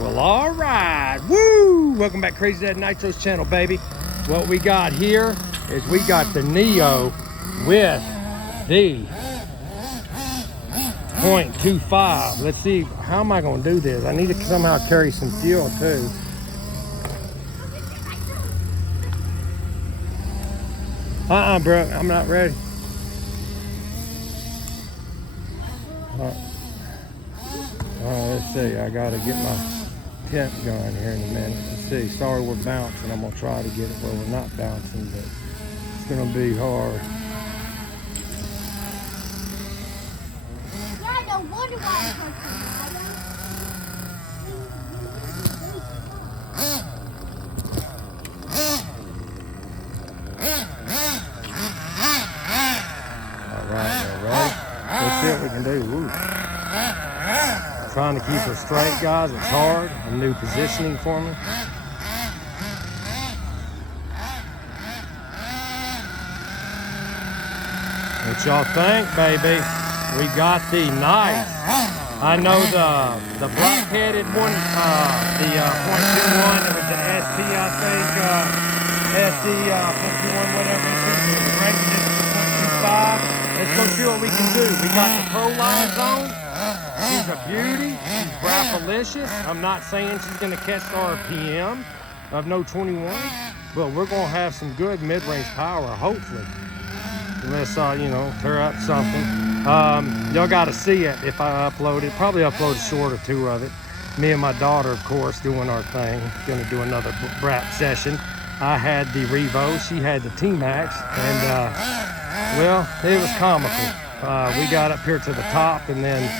Well, all right. Woo! Welcome back, Crazy Dad Nitro's channel, baby. What we got here is we got the Neo with the .25. Let's see, how am I going to do this? I need to somehow carry some fuel, too. Bro, I'm not ready. Let's see, I gotta get my tent going here in a minute. Let's see, sorry we're bouncing. I'm gonna try to get it where we're not bouncing, but it's gonna be hard. Yeah, no wonder why All right. Let's see what we can do. Woo. Trying to keep her straight, guys. It's hard. A new positioning for me. What y'all think, baby? We got the nice. I know the black-headed one, the .21. It was the ST, I think. ST .21, whatever. The rated is .25. Let's go see what we can do. We got the Pro Lines on. She's a beauty. She's rapalicious. I'm not saying she's going to catch the RPM of no 21, but we're going to have some good mid-range power, hopefully. Unless I, tear up something. Y'all got to see it if I upload it. Probably upload a short or two of it. Me and my daughter, of course, doing our thing. Going to do another brat session. I had the Revo. She had the T-Max. And, well, it was comical. We got up here to the top, and then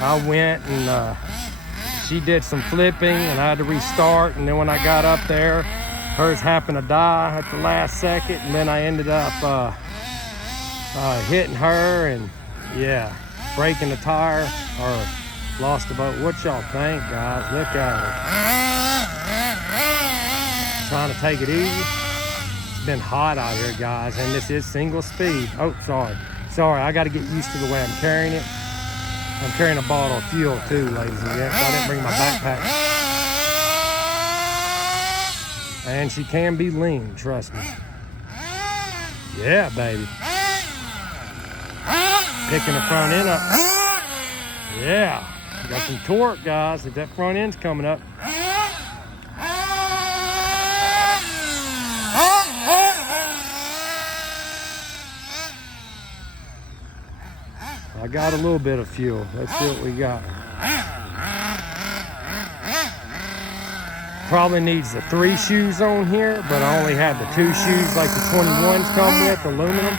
I went and she did some flipping, and I had to restart. And then when I got up there, hers happened to die at the last second, and then I ended up hitting her and, yeah, breaking the tire or lost the boat. What y'all think, guys? Look at her. Trying to take it easy. It's been hot out here, guys, and this is single speed. Oh, sorry, I got to get used to the way I'm carrying it. I'm carrying a bottle of fuel too, ladies and gents. I didn't bring my backpack. And she can be lean, trust me. Yeah, baby. Picking the front end up. Yeah, got some torque, guys. If that front end's coming up. I got a little bit of fuel. Let's see what we got. Probably needs the 3 shoes on here, but I only have the 2 shoes like the 21s come with, aluminum.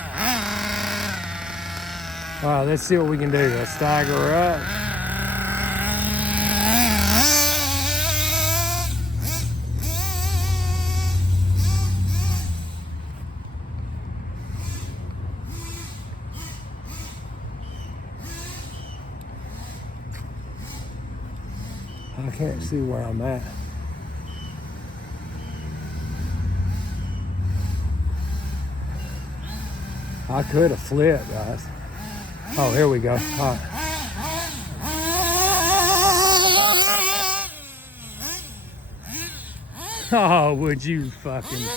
All right, let's see what we can do. Let's stagger her up. I can't see where I'm at. I could have flipped, guys. Oh, here we go. All right. Oh, would you fucking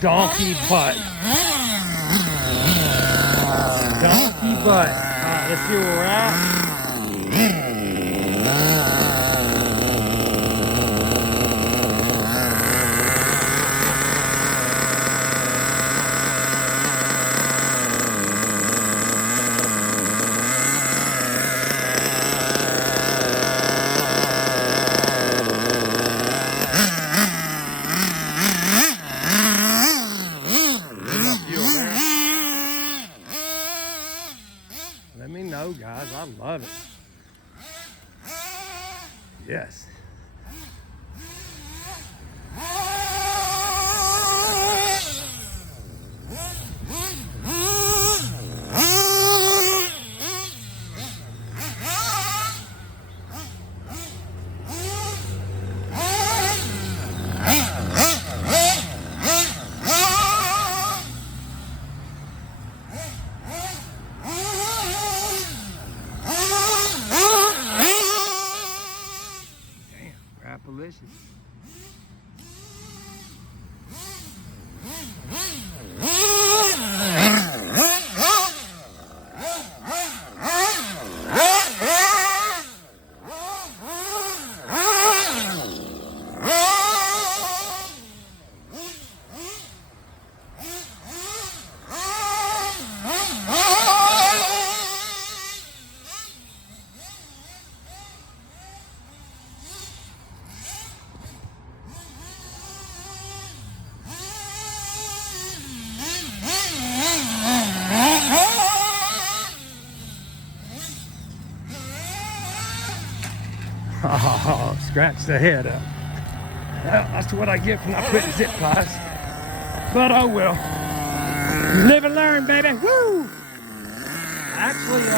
donkey butt. Donkey butt. All right, let's see where we're at. Let me know, guys. I love it. Yes. delicious. Oh, scratch the head up. Well, that's what I get for not putting zip ties. But oh well. Live and learn, baby. Woo! Actually, it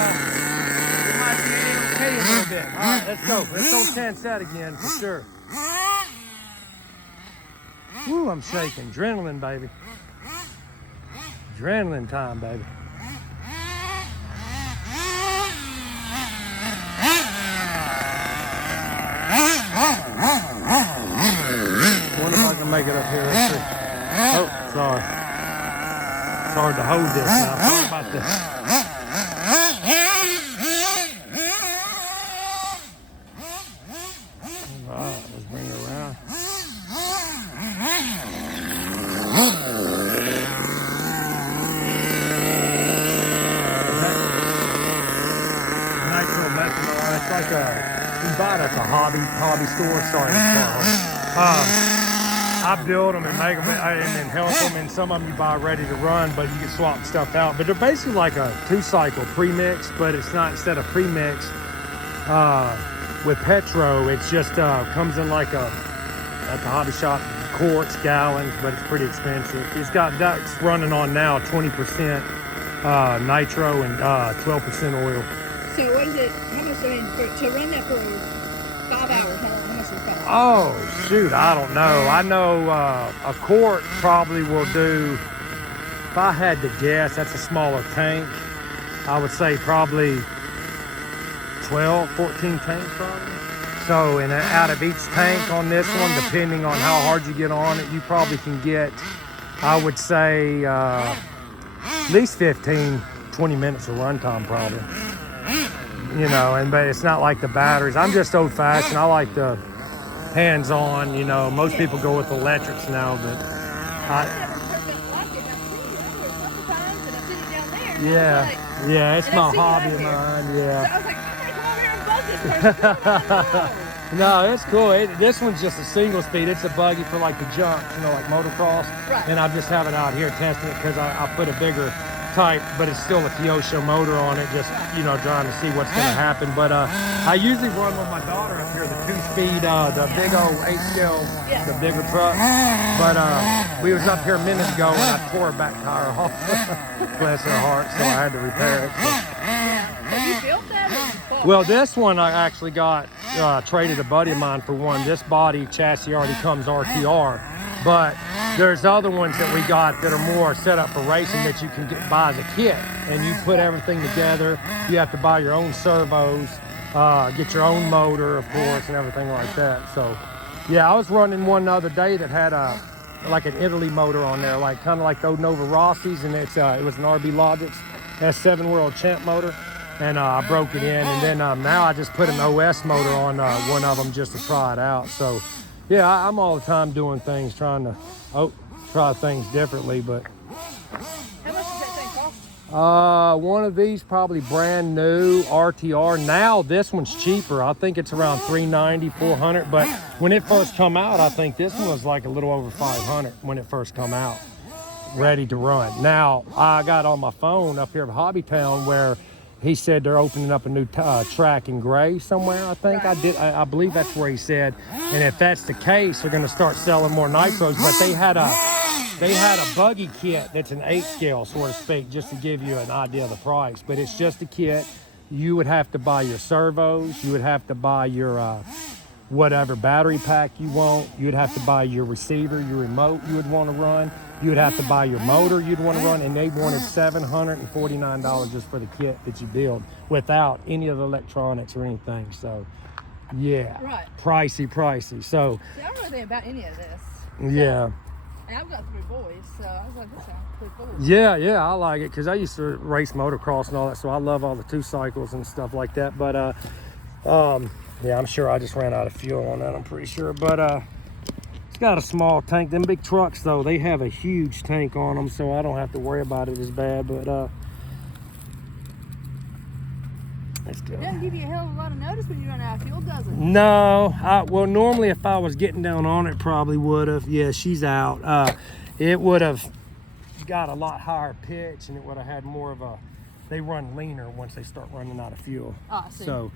might be okay a little bit. All right, let's go. Let's go chance that again for sure. Woo, I'm shaking. Adrenaline, baby. Adrenaline time, baby. Wonder if I can make it up here. Let's see. Oh, sorry. It's hard to hold this now. Sorry about this. All right, let's bring it around. Nitro methanol. It's like you buy it at the hobby store. Sorry, I build them and make them and then help them, and some of them you buy ready to run, but you can swap stuff out. But they're basically like a 2-cycle premix, but it's not, instead of premix with petro, it's just comes in like a, at the hobby shop, quarts, gallons, but it's pretty expensive. It's got ducks running on now 20% nitro and 12% oil. So what is it, how much, to run that for 5 hours, how much is that? Oh, shoot, I don't know. I know a quart probably will do, if I had to guess, that's a smaller tank. I would say probably 12, 14 tanks probably. So and out of each tank on this one, depending on how hard you get on it, you probably can get, I would say, at least 15, 20 minutes of runtime probably. You know, but it's not like the batteries. I'm just old fashioned. I like the hands-on, you know. Most people go with electrics now, but yeah, it's my hobby of mine. Yeah. So I was like, I'm gonna come over here and bug this person. No, it's cool. This one's just a single speed. It's a buggy for like the jumps, you know, like motocross. Right. And I just have it out here testing it because I put a bigger type, but it's still a Kyosho motor on it, just, you know, trying to see what's going to happen. But I usually run with my daughter up here, the 2-speed, the big old 8-scale, the bigger truck. But we was up here a minute ago and I tore her back tire off. Bless her heart, so I had to repair it. So. Have you built that? Well, this one I actually got, traded a buddy of mine for one. This body chassis already comes RTR. But there's other ones that we got that are more set up for racing that you can buy as a kit, and you put everything together. You have to buy your own servos, get your own motor, of course, and everything like that. So, yeah, I was running one the other day that had like an Italy motor on there, like kind of like those Nova Rossi's, and it was an RB Logics S7 World Champ motor, and I broke it in, and then now I just put an OS motor on one of them just to try it out. So. Yeah, I'm all the time doing things, trying to try things differently, but. How much does that thing cost? One of these probably brand new RTR. Now this one's cheaper. I think it's around $390, $400. But when it first come out, I think this one was like a little over $500 when it first come out, ready to run. Now I got on my phone up here at Hobbytown where he said they're opening up a new track in Gray somewhere, I think. I believe that's where he said. And if that's the case, they're going to start selling more nitros. But they had a buggy kit that's an 8-scale, so to speak, just to give you an idea of the price. But it's just a kit. You would have to buy your servos. You would have to buy your whatever battery pack you want. You would have to buy your receiver, your remote you would want to run. You would have to buy your motor you'd want to run, and they wanted $749 just for the kit that you build without any of the electronics or anything. So Yeah. Right. Pricey. So. See, I don't know anything about any of this. Yeah. And I've got 3 boys, so I was like, this sounds pretty cool. Yeah, I like it because I used to race motocross and all that, so I love all the 2 cycles and stuff like that. But yeah, I'm sure I just ran out of fuel on that. I'm pretty sure, but it's got a small tank. Them big trucks though, they have a huge tank on them, so I don't have to worry about it as bad. But let's go. It doesn't give you a hell of a lot of notice when you run out of fuel, does it? No, well, normally if I was getting down on it, probably would have. Yeah, she's out. It would have got a lot higher pitch, and it would have had more of a. They run leaner once they start running out of fuel. Oh, I see. So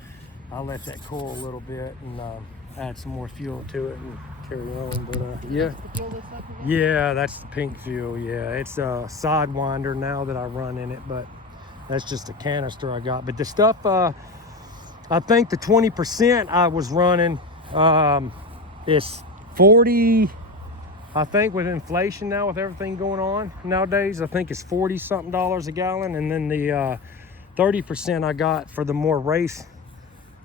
I let that cool a little bit and add some more fuel to it and carry on. But yeah. That's the fuel looks like again? Yeah, that's the pink fuel. Yeah, it's a sidewinder now that I run in it, but that's just a canister I got. But the stuff, I think the 20% I was running is 40. I think with inflation now, with everything going on nowadays, I think it's $40-something a gallon. And then the 30% I got for the more race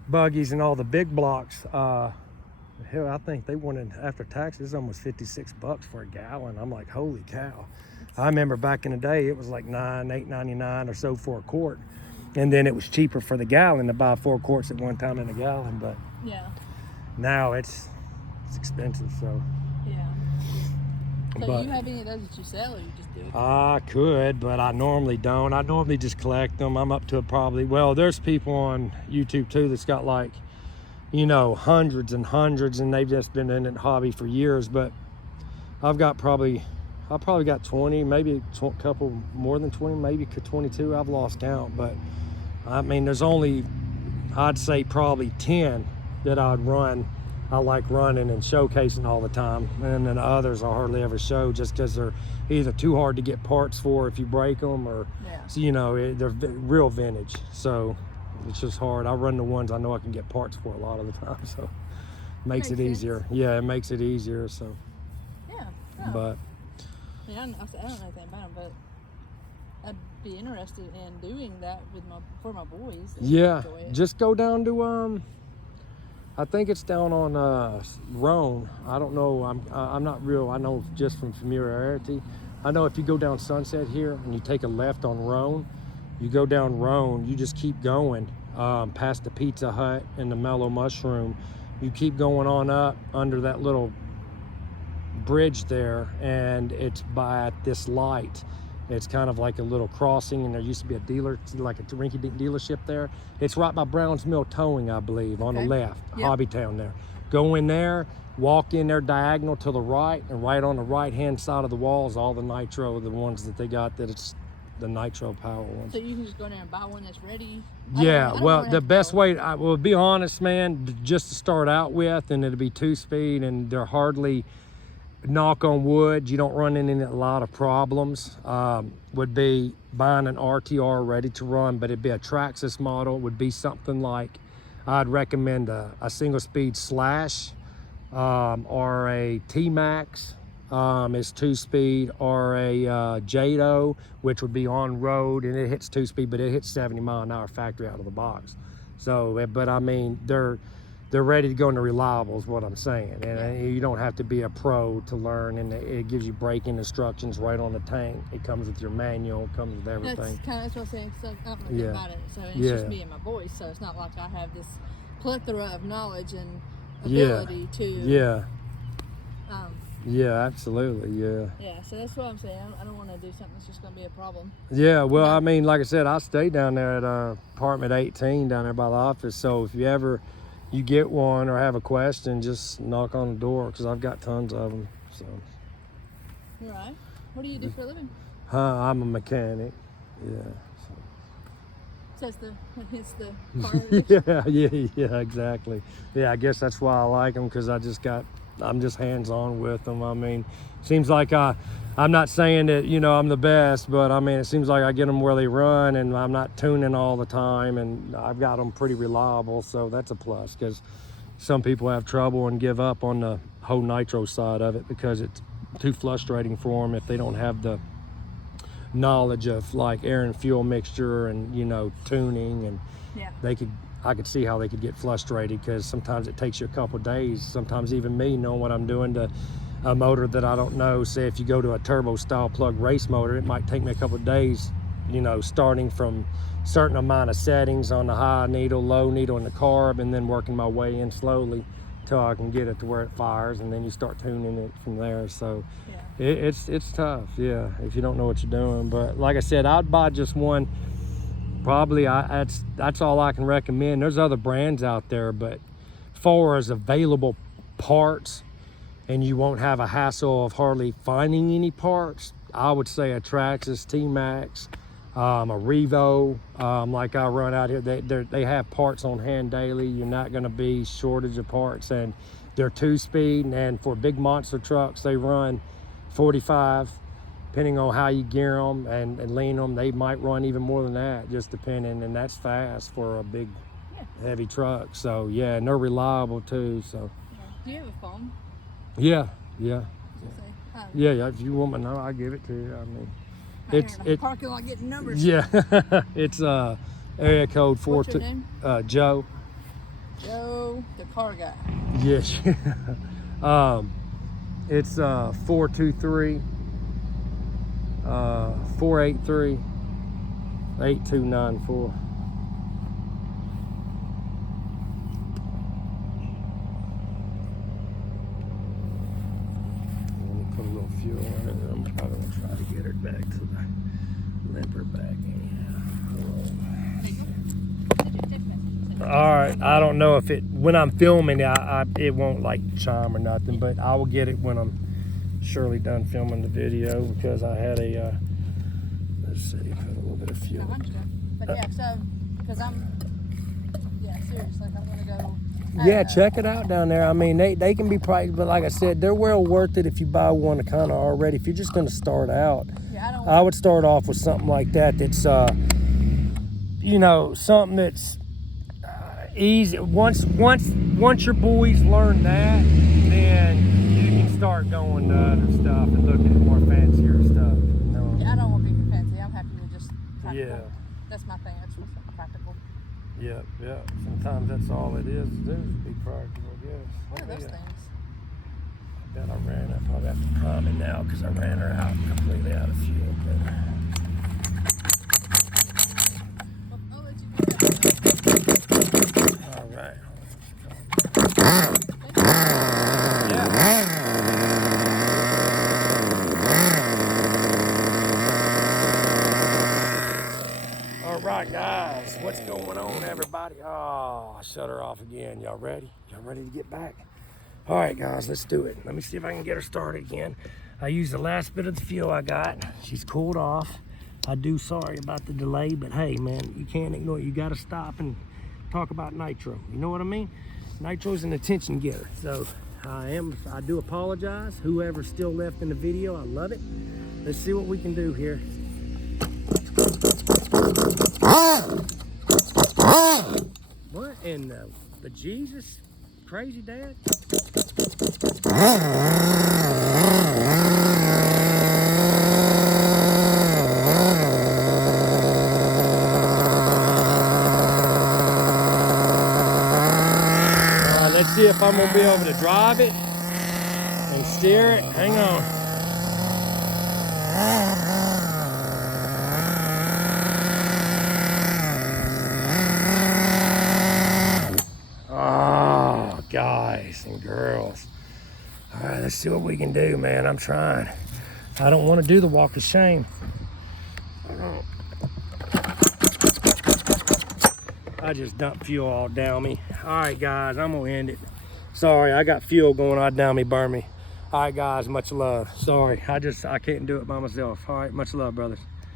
buggies and all the big blocks, hell, I think they wanted, after taxes, almost $56 for a gallon. I'm like, holy cow. I remember back in the day, it was like $8.99 or so for a quart. And then it was cheaper for the gallon to buy 4 quarts at one time in a gallon. But yeah, now it's expensive, so. yeah. So But you have any of those that you sell, or you just do it? I could, but I normally don't. I normally just collect them. I'm up to probably, well, there's people on YouTube too that's got like, you know, hundreds and hundreds, and they've just been in the hobby for years. But I probably got 20, maybe a couple more than 20, maybe 22. I've lost count, but I mean, there's only, I'd say probably 10 that I'd run. I like running and showcasing all the time, and then the others I hardly ever show just because they're either too hard to get parts for if you break them, or so, you know, they're real vintage, so it's just hard. I run the ones I know I can get parts for a lot of the time, so makes it easier. Sense. Yeah, it makes it easier. So Yeah. Oh. but I don't know anything about them, but I'd be interested in doing that for my boys. yeah, just go down to I think it's down on Roan. I don't know. I'm not real. I know just from familiarity. I know if you go down Sunset here and you take a left on Roan, you go down Roan. You just keep going past the Pizza Hut and the Mellow Mushroom. You keep going on up under that little bridge there, and it's by this light. It's kind of like a little crossing, and there used to be a dealer, like a rinky-dink dealership there. It's right by Brown's Mill Towing, I believe, on the left, Hobby Town there. Go in there, walk in there diagonal to the right, and right on the right-hand side of the wall is all the Nitro, the ones that they got, that it's the Nitro power ones. So you can just go in there and buy one that's ready? Yeah, well, the best way, I will be honest, man, just to start out with, and it'll be 2-speed, and they're hardly, knock on wood, you don't run into a lot of problems, would be buying an RTR ready to run, but it'd be a Traxxas model. Would be something like, I'd recommend a single speed Slash, or a T-Max is 2-speed, or a Jado, which would be on road, and it hits 2-speed, but it hits 70 mile an hour factory out of the box. So, but I mean, they're ready to go into reliable is what I'm saying. And you don't have to be a pro to learn, and it gives you braking instructions right on the tank. It comes with your manual, it comes with everything. That's what I'm saying. So I don't know about it. So it's just me and my boys. So it's not like I have this plethora of knowledge and ability to. Yeah, absolutely, Yeah, so that's what I'm saying. I don't want to do something that's just going to be a problem. Yeah, well, I mean, like I said, I stay down there at apartment 18 down there by the office. So if you get one or have a question, just knock on the door, because I've got tons of them. So. All right. What do you do for a living? I'm a mechanic. Yeah. So it's the part of it. yeah, exactly. Yeah, I guess that's why I like them, because I'm just hands-on with them. I mean, seems like I'm not saying that, you know, I'm the best, but I mean, it seems like I get them where they run, and I'm not tuning all the time, and I've got them pretty reliable, so that's a plus, because some people have trouble and give up on the whole nitro side of it because it's too frustrating for them if they don't have the knowledge of like air and fuel mixture and, you know, tuning, and they could I could see how they could get frustrated, because sometimes it takes you a couple of days, sometimes even me knowing what I'm doing to a motor that I don't know. Say if you go to a turbo style plug race motor, it might take me a couple of days, you know, starting from certain amount of settings on the high needle, low needle, and the carb, and then working my way in slowly till I can get it to where it fires, and then you start tuning it from there. So yeah, it's tough, yeah, if you don't know what you're doing. But like I said, I'd buy just one. Probably that's all I can recommend. There's other brands out there, but far as available parts, and you won't have a hassle of hardly finding any parts, I would say a Traxxas T-Max, a Revo, like I run out here, they have parts on hand daily. You're not going to be shortage of parts, and they're 2-speed, and for big monster trucks they run 45. Depending on how you gear them and lean them, they might run even more than that, just depending, and that's fast for a big, heavy truck. So yeah, and they're reliable too. So. Do you have a phone? Yeah. Yeah, if you want my number, I'll give it to you. I mean, it's parking lot getting numbers. Yeah, it's area code 42. What's your name? Joe. Joe, the car guy. Yes. It's 423. 483 8294. Let me put a little fuel in it. I'm probably gonna try to get her back to the limper back anyhow. All right, I don't know if when I'm filming it won't like chime or nothing, but I will get it when I'm surely done filming the video, because I had a let's see, put a little bit of fuel. But yeah, so because seriously, I'm gonna go. Yeah, check it out down there. I mean, they can be priced, but like I said, they're well worth it if you buy one kind of already. If you're just gonna start out, I would start off with something like that. That's you know, something that's easy. Once your boys learn that, then start going to other stuff and looking at more fancier stuff. You know? Yeah, I don't want to be fancy. I'm happy to just practical. Yeah. That's my thing. That's what's practical. Yeah. Sometimes that's all it is to do, is be practical, I guess. What are those things? I bet I probably have to prime it now, because I ran her out completely out of fuel. But... Well, I'll let you do that. All right. Guys, what's going on, everybody? Oh, I shut her off again. Y'all ready? Y'all ready to get back? All right, guys, let's do it. Let me see if I can get her started again. I used the last bit of the fuel I got. She's cooled off. Sorry about the delay, but hey, man, you can't ignore it. You got to stop and talk about nitro. You know what I mean? Nitro's an attention getter. So I do apologize. Whoever's still left in the video, I love it. Let's see what we can do here. What in the Jesus crazy dad? Let's see if I'm gonna be able to drive it and steer it. Hang on. Guys and girls, all right, let's see what we can do, man. I'm trying. I don't want to do the walk of shame. I just dumped fuel all down me. All right, guys, I'm gonna end it. Sorry, I got fuel going on down me, burn me. All right, guys, much love. Sorry, I can't do it by myself. All right, much love, brothers.